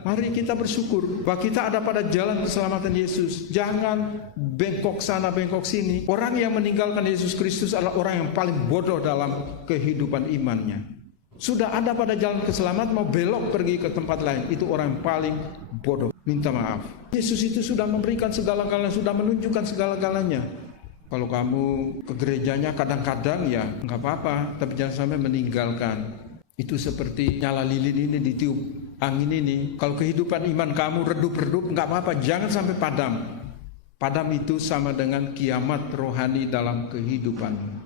Mari kita bersyukur bahwa kita ada pada jalan keselamatan Yesus. Jangan bengkok sana bengkok sini. Orang yang meninggalkan Yesus Kristus adalah orang yang paling bodoh dalam kehidupan imannya. Sudah ada pada jalan keselamatan, mau belok pergi ke tempat lain, itu orang yang paling bodoh. Minta maaf. Yesus itu sudah memberikan segala-galanya, sudah menunjukkan segala-galanya. Kalau kamu ke gerejanya kadang-kadang ya nggak apa-apa, tapi jangan sampai meninggalkan. Itu seperti nyala lilin ini ditiup angin ini. Kalau kehidupan iman kamu redup-redup nggak apa-apa, jangan sampai padam. Padam itu sama dengan kiamat rohani dalam kehidupan.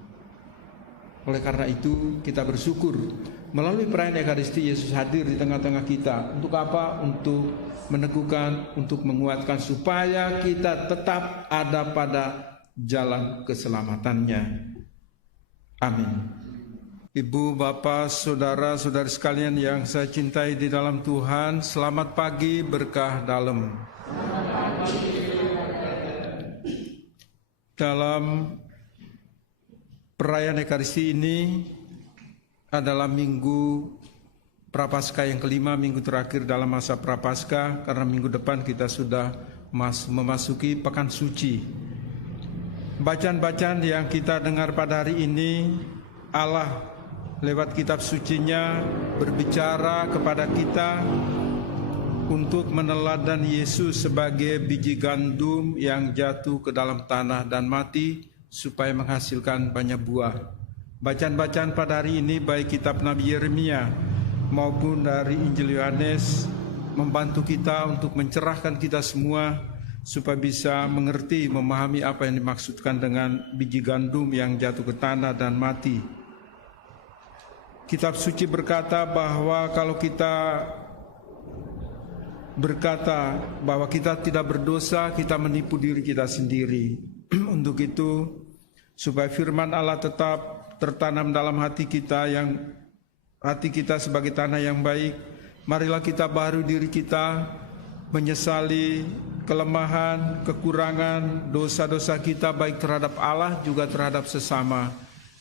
Oleh karena itu kita bersyukur melalui perayaan Ekaristi Yesus hadir di tengah-tengah kita. Untuk apa? Untuk meneguhkan, untuk menguatkan supaya kita tetap ada pada jalan keselamatannya. Amin. Ibu, Bapak, Saudara-saudari sekalian yang saya cintai di dalam Tuhan, selamat pagi berkah dalam. Dalam perayaan Ekaristi ini adalah minggu Prapaskah yang kelima, minggu terakhir dalam masa Prapaskah, karena minggu depan kita sudah memasuki Pekan Suci. Bacaan-bacaan yang kita dengar pada hari ini, Allah lewat kitab sucinya berbicara kepada kita untuk meneladan Yesus sebagai biji gandum yang jatuh ke dalam tanah dan mati supaya menghasilkan banyak buah. Bacaan-bacaan pada hari ini baik kitab Nabi Yeremia maupun dari Injil Yohanes membantu kita untuk mencerahkan kita semua supaya bisa mengerti, memahami apa yang dimaksudkan dengan biji gandum yang jatuh ke tanah dan mati. Kitab suci berkata bahwa kalau kita berkata bahwa kita tidak berdosa, kita menipu diri kita sendiri. Untuk itu, supaya firman Allah tetap tertanam dalam hati kita sebagai tanah yang baik, marilah kita baharui diri kita, menyesali kelemahan, kekurangan, dosa-dosa kita baik terhadap Allah juga terhadap sesama,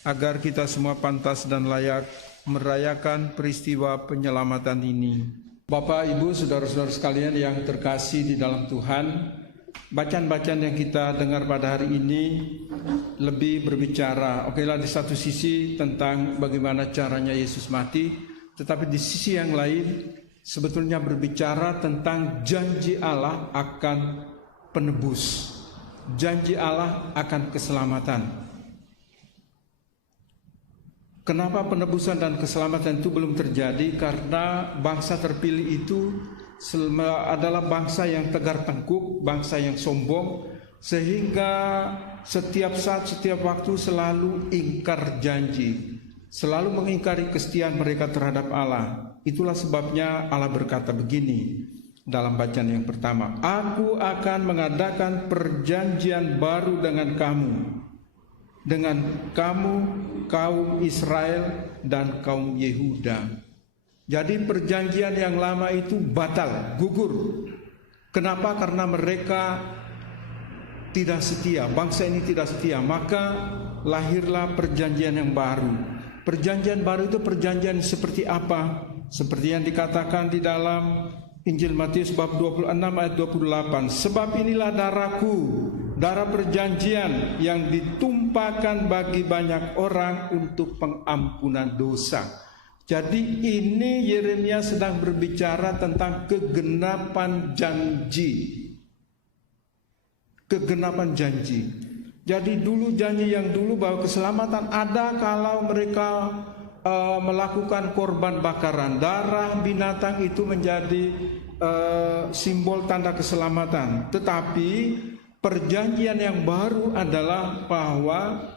agar kita semua pantas dan layak merayakan peristiwa penyelamatan ini. Bapak, Ibu, saudara-saudara sekalian yang terkasih di dalam Tuhan, bacaan-bacaan yang kita dengar pada hari ini lebih berbicara, okelah di satu sisi tentang bagaimana caranya Yesus mati, tetapi di sisi yang lain sebetulnya berbicara tentang janji Allah akan penebus, janji Allah akan keselamatan. Kenapa penebusan dan keselamatan itu belum terjadi? Karena bangsa terpilih itu adalah bangsa yang tegar tengkuk, bangsa yang sombong, sehingga setiap saat, setiap waktu selalu ingkar janji, selalu mengingkari kesetiaan mereka terhadap Allah. Itulah sebabnya Allah berkata begini dalam bacaan yang pertama, Aku akan mengadakan perjanjian baru dengan kamu, kaum Israel dan kaum Yehuda. Jadi perjanjian yang lama itu batal, gugur. Kenapa? Karena mereka tidak setia, bangsa ini tidak setia. Maka lahirlah perjanjian yang baru. Perjanjian baru itu perjanjian seperti apa? Seperti yang dikatakan di dalam Injil Matius bab 26 ayat 28. Sebab inilah darahku, darah perjanjian yang ditumpahkan bagi banyak orang untuk pengampunan dosa. Jadi ini Yeremia sedang berbicara tentang kegenapan janji. Kegenapan janji. Jadi dulu janji yang dulu bahwa keselamatan ada kalau mereka melakukan korban bakaran. Darah binatang itu menjadi simbol tanda keselamatan. Tetapi perjanjian yang baru adalah bahwa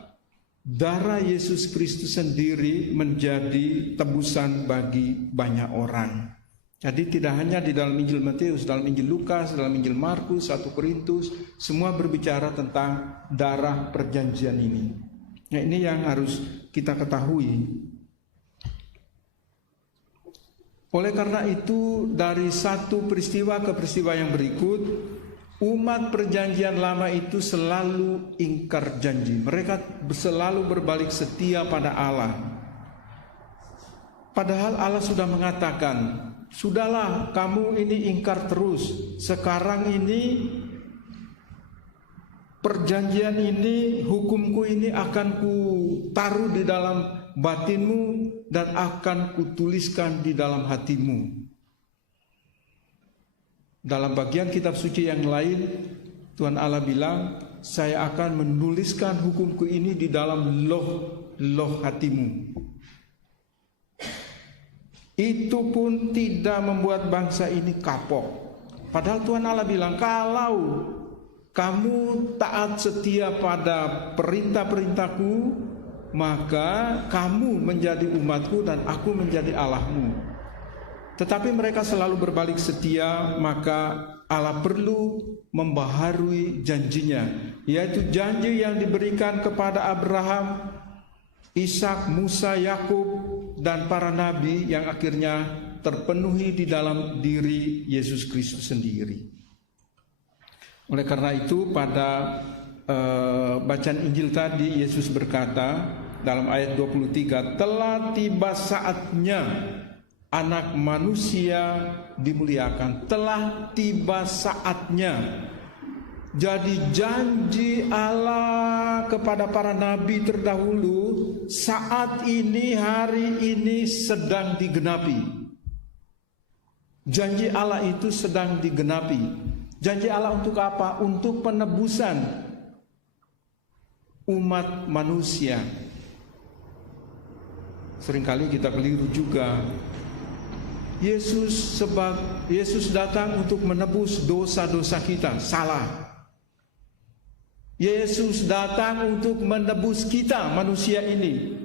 darah Yesus Kristus sendiri menjadi tebusan bagi banyak orang. Jadi tidak hanya di dalam Injil Matius, dalam Injil Lukas, dalam Injil Markus, 1 Korintus, semua berbicara tentang darah perjanjian ini. Nah, ini yang harus kita ketahui. Oleh karena itu, dari satu peristiwa ke peristiwa yang berikut, umat perjanjian lama itu selalu ingkar janji. Mereka selalu berbalik setia pada Allah. Padahal Allah sudah mengatakan sudahlah kamu ini ingkar terus. Sekarang ini perjanjian ini, hukumku ini akan ku taruh di dalam batinmu dan akan kutuliskan di dalam hatimu. Dalam bagian kitab suci yang lain, Tuhan Allah bilang, saya akan menuliskan hukumku ini di dalam loh hatimu. Itu pun tidak membuat bangsa ini kapok. Padahal Tuhan Allah bilang, kalau kamu taat setia pada perintah-perintahku, maka kamu menjadi umatku dan aku menjadi Allahmu. Tetapi mereka selalu berbalik setia, maka Allah perlu membaharui janjinya, yaitu janji yang diberikan kepada Abraham, Ishak, Musa, Yakub, dan para nabi yang akhirnya terpenuhi di dalam diri Yesus Kristus sendiri. Oleh karena itu pada bacaan Injil tadi Yesus berkata dalam ayat 23, telah tiba saatnya Anak manusia dimuliakan. Telah tiba saatnya. Jadi janji Allah kepada para nabi terdahulu saat ini, hari ini sedang digenapi. Janji Allah itu sedang digenapi. Janji Allah untuk apa? Untuk penebusan umat manusia. Seringkali kita keliru juga. Yesus datang untuk menebus dosa-dosa kita. Salah. Yesus datang untuk menebus kita, manusia ini.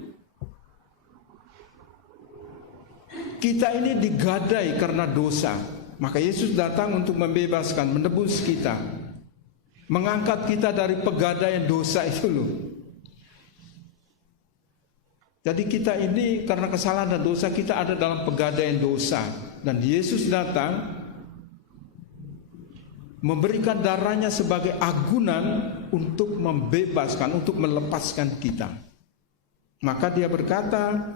Kita ini digadai karena dosa. Maka Yesus datang untuk membebaskan, menebus kita, mengangkat kita dari pegadaian dosa itu loh. Jadi kita ini karena kesalahan dan dosa kita ada dalam pegadaian dosa. Dan Yesus datang memberikan darahnya sebagai agunan untuk membebaskan, untuk melepaskan kita. Maka dia berkata,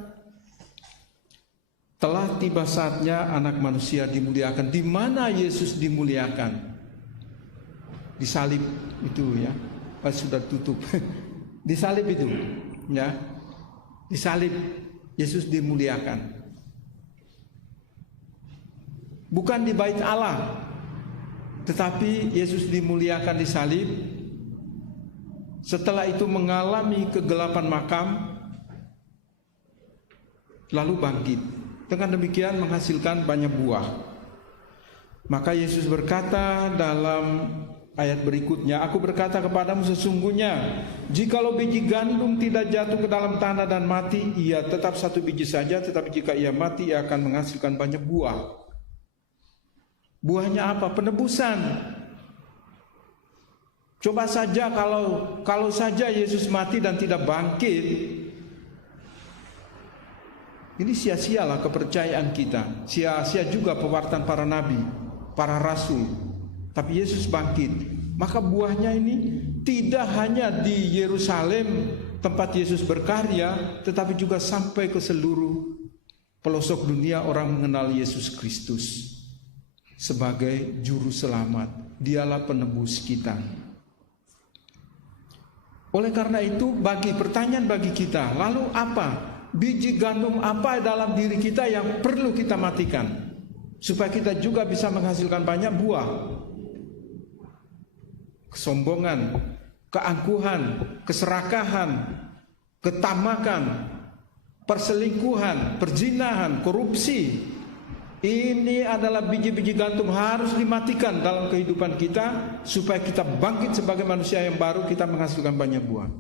telah tiba saatnya anak manusia dimuliakan. Di mana Yesus dimuliakan? Di salib itu ya. Pas sudah tutup. Di salib itu ya. Di salib Yesus dimuliakan. Bukan di bait Allah, tetapi Yesus dimuliakan di salib. Setelah itu mengalami kegelapan makam, lalu bangkit. Dengan demikian menghasilkan banyak buah. Maka Yesus berkata dalam ayat berikutnya, aku berkata kepadamu sesungguhnya, jikalau biji gandum tidak jatuh ke dalam tanah dan mati, ia tetap satu biji saja, tetapi jika ia mati, ia akan menghasilkan banyak buah. Buahnya apa? Penebusan. Coba saja kalau saja Yesus mati dan tidak bangkit, ini sia-sialah kepercayaan kita. Sia-sia juga pewartaan para nabi, para rasul. Tapi Yesus bangkit. Maka buahnya ini tidak hanya di Yerusalem tempat Yesus berkarya, tetapi juga sampai ke seluruh pelosok dunia orang mengenal Yesus Kristus sebagai juru selamat. Dialah penebus kita. Oleh karena itu pertanyaan bagi kita, lalu apa? Biji gandum apa dalam diri kita yang perlu kita matikan supaya kita juga bisa menghasilkan banyak buah? Kesombongan, keangkuhan, keserakahan, ketamakan, perselingkuhan, perzinahan, korupsi. Ini adalah biji-biji gandum harus dimatikan dalam kehidupan kita supaya kita bangkit sebagai manusia yang baru, kita menghasilkan banyak buah.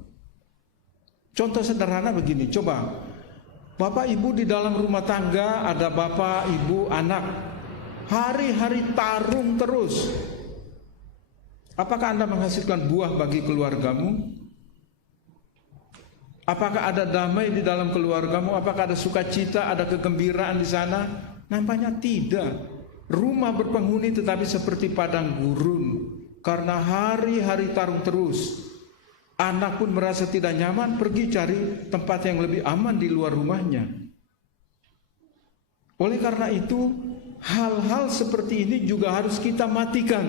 Contoh sederhana begini, coba Bapak Ibu di dalam rumah tangga, ada bapak, ibu, anak, hari-hari tarung terus. Apakah Anda menghasilkan buah bagi keluargamu? Apakah ada damai di dalam keluargamu? Apakah ada sukacita, ada kegembiraan di sana? Nampaknya tidak. Rumah berpenghuni tetapi seperti padang gurun, karena hari-hari tarung terus. Anak pun merasa tidak nyaman, pergi cari tempat yang lebih aman di luar rumahnya. Oleh karena itu, hal-hal seperti ini juga harus kita matikan.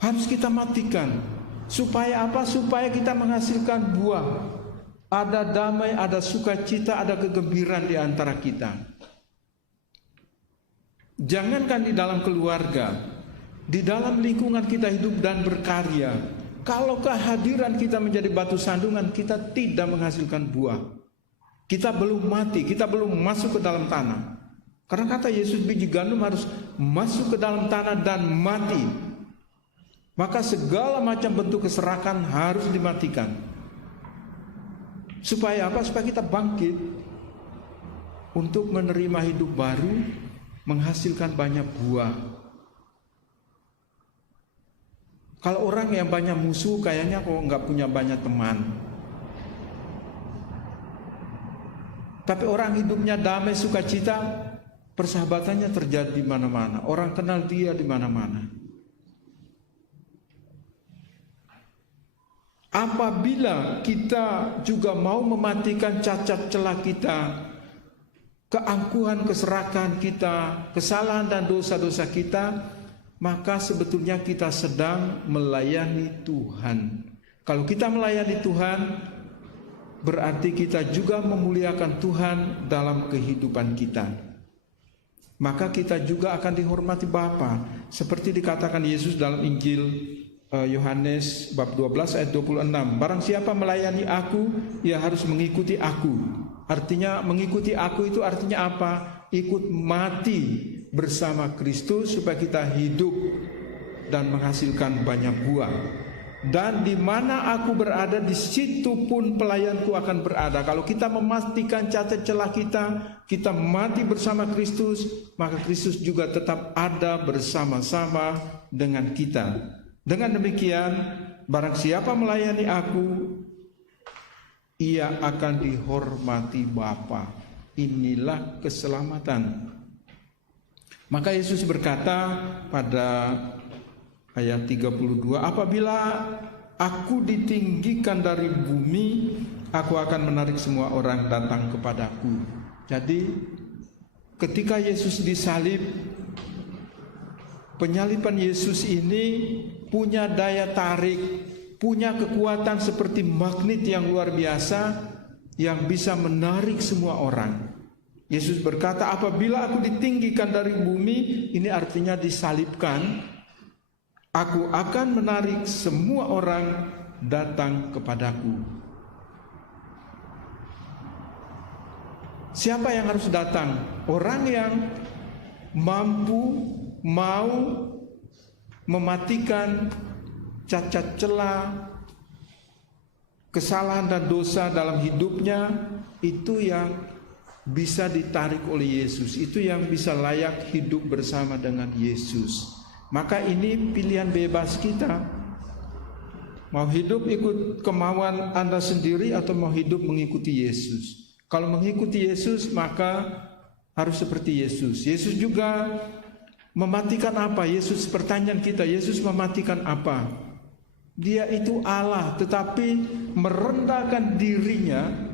Harus kita matikan. Supaya apa? Supaya kita menghasilkan buah. Ada damai, ada sukacita, ada kegembiraan di antara kita. Jangankan di dalam keluarga, di dalam lingkungan kita hidup dan berkarya. Kalau kehadiran kita menjadi batu sandungan, kita tidak menghasilkan buah. Kita belum mati, kita belum masuk ke dalam tanah. Karena kata Yesus, biji gandum harus masuk ke dalam tanah dan mati. Maka segala macam bentuk keserakan harus dimatikan. Supaya apa? Supaya kita bangkit untuk menerima hidup baru, menghasilkan banyak buah. Kalau orang yang banyak musuh, kayaknya kok nggak punya banyak teman. Tapi orang hidupnya damai, sukacita, persahabatannya terjadi di mana-mana. Orang kenal dia di mana-mana. Apabila kita juga mau mematikan cacat celah kita, keangkuhan, keserakan kita, kesalahan dan dosa-dosa kita, maka sebetulnya kita sedang melayani Tuhan. Kalau kita melayani Tuhan, berarti kita juga memuliakan Tuhan dalam kehidupan kita. Maka kita juga akan dihormati Bapa, seperti dikatakan Yesus dalam Injil Yohanes bab 12 ayat 26. Barang siapa melayani aku, ia harus mengikuti aku. Artinya mengikuti aku itu artinya apa? Ikut mati bersama Kristus supaya kita hidup dan menghasilkan banyak buah. Dan di mana aku berada, di situ pun pelayanku akan berada. Kalau kita memastikan cacat celah kita mati bersama Kristus, maka Kristus juga tetap ada bersama-sama dengan kita. Dengan demikian, barang siapa melayani aku, ia akan dihormati Bapa. Inilah keselamatan. Maka Yesus berkata pada ayat 32, apabila aku ditinggikan dari bumi, aku akan menarik semua orang datang kepadaku. Jadi ketika Yesus disalib, penyaliban Yesus ini punya daya tarik, punya kekuatan seperti magnet yang luar biasa yang bisa menarik semua orang. Yesus berkata, apabila aku ditinggikan dari bumi, ini artinya disalibkan, aku akan menarik semua orang datang kepadaku. Siapa yang harus datang? Orang yang mampu, mau mematikan cacat celah, kesalahan dan dosa dalam hidupnya, itu yang bisa ditarik oleh Yesus, itu yang bisa layak hidup bersama dengan Yesus. Maka ini pilihan bebas kita. Mau hidup ikut kemauan Anda sendiri atau mau hidup mengikuti Yesus. Kalau mengikuti Yesus maka harus seperti Yesus. Yesus juga mematikan apa? Yesus, pertanyaan kita, Yesus mematikan apa? Dia itu Allah, tetapi merendahkan dirinya.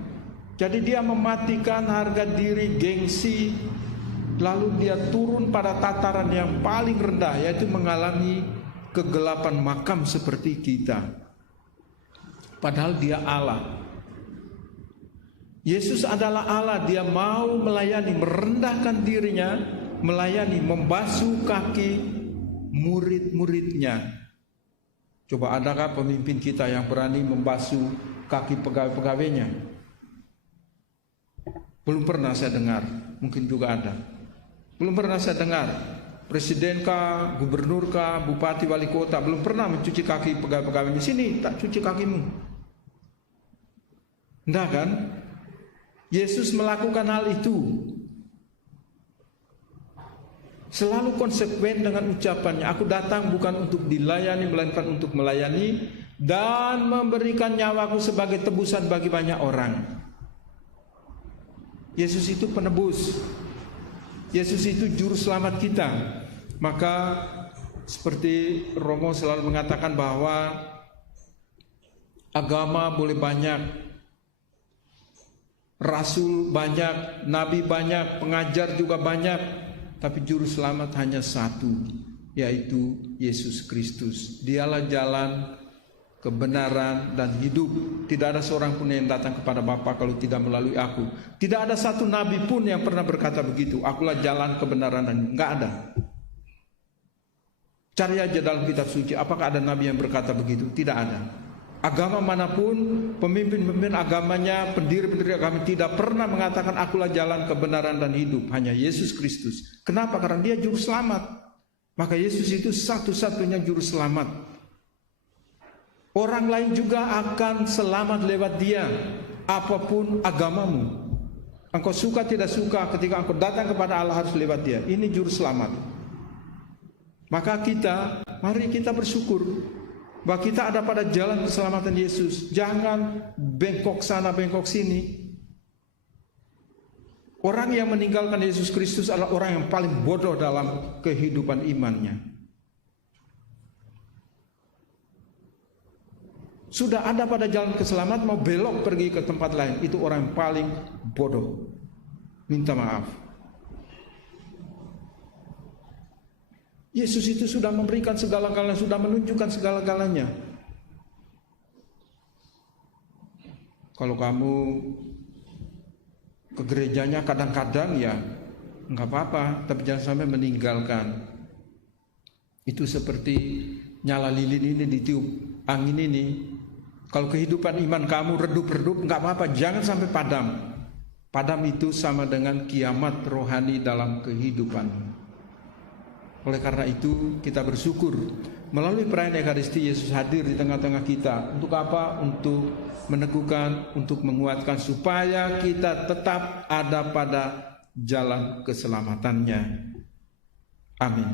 Jadi dia mematikan harga diri, gengsi, lalu dia turun pada tataran yang paling rendah, yaitu mengalami kegelapan makam seperti kita. Padahal dia Allah. Yesus adalah Allah, dia mau melayani, merendahkan dirinya, melayani, membasuh kaki murid-muridnya. Coba adakah pemimpin kita yang berani membasuh kaki pegawai-pegawainya? Belum pernah saya dengar, mungkin juga ada. Belum pernah saya dengar. Presiden kah, gubernur kah, bupati, wali kota belum pernah mencuci kaki pegawai-pegawainya. Sini, tak cuci kakimu. Enggak kan? Yesus melakukan hal itu. Selalu konsekuen dengan ucapannya, aku datang bukan untuk dilayani, melainkan untuk melayani dan memberikan nyawaku sebagai tebusan bagi banyak orang. Yesus itu penebus. Yesus itu juru selamat kita. Maka seperti Romo selalu mengatakan bahwa agama boleh banyak, rasul banyak, nabi banyak, pengajar juga banyak, tapi juru selamat hanya satu, yaitu Yesus Kristus. Dialah jalan, kebenaran, dan hidup. Tidak ada seorang pun yang datang kepada Bapa kalau tidak melalui aku. Tidak ada satu nabi pun yang pernah berkata begitu, akulah jalan, kebenaran, dan enggak ada. Cari aja dalam kitab suci, apakah ada nabi yang berkata begitu? Tidak ada. Agama manapun, pemimpin-pemimpin agamanya, pendiri-pendiri agama tidak pernah mengatakan akulah jalan, kebenaran, dan hidup. Hanya Yesus Kristus. Kenapa? Karena dia juru selamat. Maka Yesus itu satu-satunya juru selamat. Orang lain juga akan selamat lewat dia, apapun agamamu. Engkau suka tidak suka, ketika engkau datang kepada Allah harus lewat dia. Ini juru selamat. Maka mari kita bersyukur bahwa kita ada pada jalan keselamatan Yesus. Jangan bengkok sana, bengkok sini. Orang yang meninggalkan Yesus Kristus adalah orang yang paling bodoh dalam kehidupan imannya. Sudah ada pada jalan keselamatan, mau belok pergi ke tempat lain, itu orang yang paling bodoh. Minta maaf. Yesus itu sudah memberikan segala-galanya, sudah menunjukkan segala-galanya. Kalau kamu ke gerejanya kadang-kadang ya nggak apa-apa, tapi jangan sampai meninggalkan. Itu seperti nyala lilin ini ditiup angin ini. Kalau kehidupan iman kamu redup-redup nggak apa-apa, jangan sampai padam. Padam itu sama dengan kiamat rohani dalam kehidupan. Oleh karena itu kita bersyukur melalui perayaan Ekaristi Yesus hadir di tengah-tengah kita. Untuk apa? Untuk meneguhkan, untuk menguatkan supaya kita tetap ada pada jalan keselamatannya. Amin.